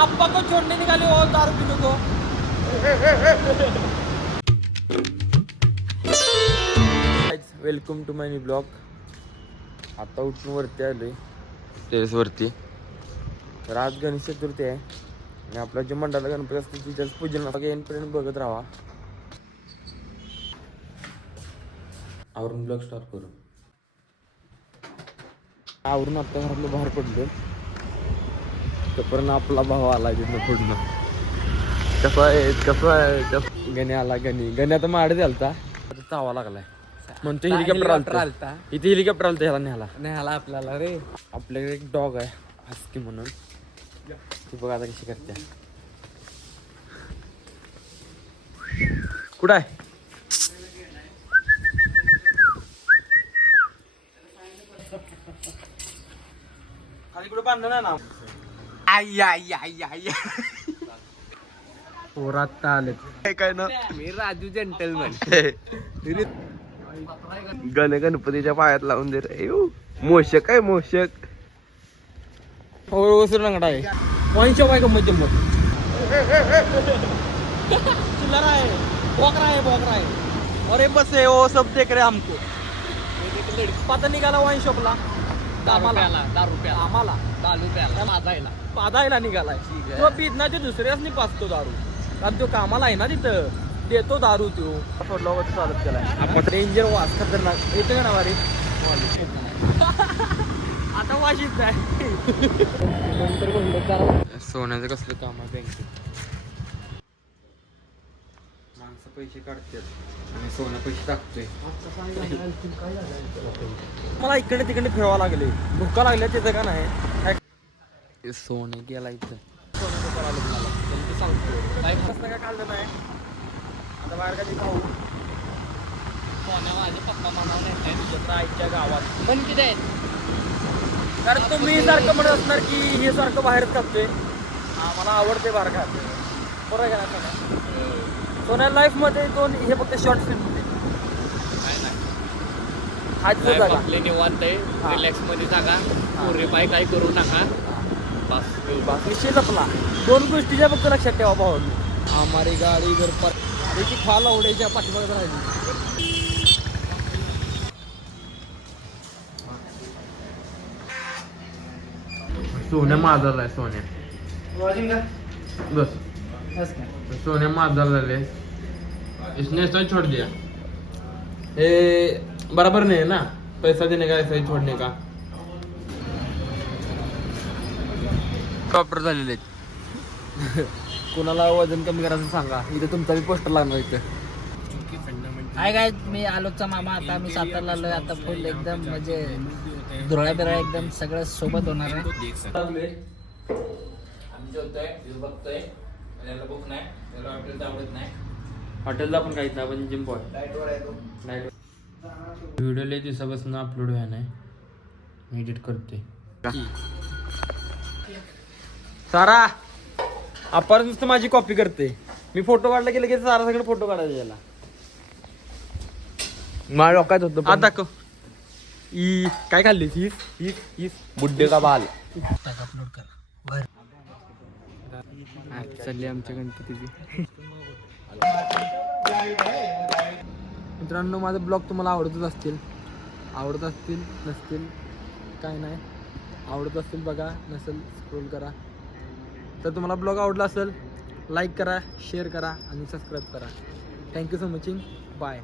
आप्पा को छोड़ने निकाले हो दारू पीने को. Welcome to my new blog. आता उठून वरती आलोय टेरेसवरती. तर आज गणेश चतुर्थी आहे आणि आपला जे मंडळाला गणपती असतो तिच्याच पूजन येईपर्यंत बघत राहा. आवरून ब्लॉग स्टार्ट करू. आवरून आता घरातलं बाहेर पडलो तोपर्यंत आपला भाव आला तिथनं पुढनं. कसं आहे गणी आला. गणी आता माडे झालता तावा लागलाय म्हणतो हेलिकॉप्टर आलता. इथे हेलिकॉप्टर आलता ह्याला न्यायला आपल्याला. रे आपल्याकडे एक डॉग आहे हस्की म्हणून. ती बघा आता कशी करते. कुठं आहे खाली कुठं बांधलं नाही ना. पोरात आले काय ना मी राजू जेंटलमॅन. गणपतीच्या पायात लावून दे रे. मोशक आहे मोशक. हो रंगडा आहे. वॉइन शॉप आहे गंमत जम्मत. चिल्लर आहे बोकरा आहे. अरे बस है वो सब देख रहे हमको. पता निघाला वाईन शॉपला आम्हाला 10 रुपयाला पादायला निघालाय. तो पितना ते दुसऱ्याच नाही पाचतो दारू. कारण तो कामाला आहे ना तिथं देतो दारू. तो सोडला होता चालत गेलाय. आपण डेंजर वास खतरनाक येतो का ना वारी. आता वाशीच नाही. सोन्याचं कसलं काम आहे बँकेत. माणसं पैसे काढतात आणि सोनं पैसे टाकतोय. मला इकडे तिकडे फिरावं लागले. भुका लागल्या तिथं का नाही. सोने गेला इथं. सोनं दुकान आलं मला सांगतो काय काढलं नाही. आता बाहेर कधी खाऊ. माझे पप्पा मामा आईच्या गावात पण किती आहेत. कारण तुम्ही सारखं म्हणत असणार की हे सारखं बाहेरच खातोय. मला आवडते बाहेर खाते. बरं आहे का ना. सोन्या लाईफ मध्ये दोन हे फक्त शॉर्ट फिल्म होते. निवांत आहे. रिलॅक्स मध्ये जागा. पोरे पाय काय करू नका. बस विषय आपला 2 गोष्टीच्या फक्त लक्षात ठेवा भावांनी. हमारी गाडी घर पर त्याची खाल आवडायच्या पाठीमागे राहिली. सोन्या माझा सोन्या बस. सोन्या माझा इसने ऐसा ही छोड़ दिया. ए बराबर नहीं है ना पैसा देने का ऐसा ही छोड़ने का. प्रॉपर झालेले आहेत. कोणाला वजन कमी करायचं सांगा. इथे तुमचा बी पोस्टर लागणार इथं. हाय गाय मी आलोकचा मामा. आता मी सातारला आलोय. आता फुल एकदम म्हणजे धुरळ्या बिरळ्या एकदम सगळं सोबत होणार आहे. आम्ही जेवतोय बघतोय. याला भूक नाही. याला हॉटेलचं आवडत नाही. हॉटेलला पण काहीच नाही. पण जिम बॉय व्हिडिओ लय दिवसापासून अपलोड व्हाय नाही. मी एडिट करते. सारा आपण नुसतं माझी कॉपी करते. मी फोटो काढला गेलं की सारा सगळं फोटो काढायचा याला. माझ्या डोक्यात होतं आता दाखव. काय खाल्लीस हीच बुड्ढे का बाल. अपलोड कर. चालली आमच्या गणपतीची. मित्रांनो माझे ब्लॉग तुम्हाला आवडत असतील नसतील काय नाही. आवडत असतील बघा. नसेल स्क्रोल करा. तर तुम्हाला ब्लॉग आवडला असेल लाईक करा शेअर करा आणि सबस्क्राईब करा. थँक्यू सो मचिंग. बाय.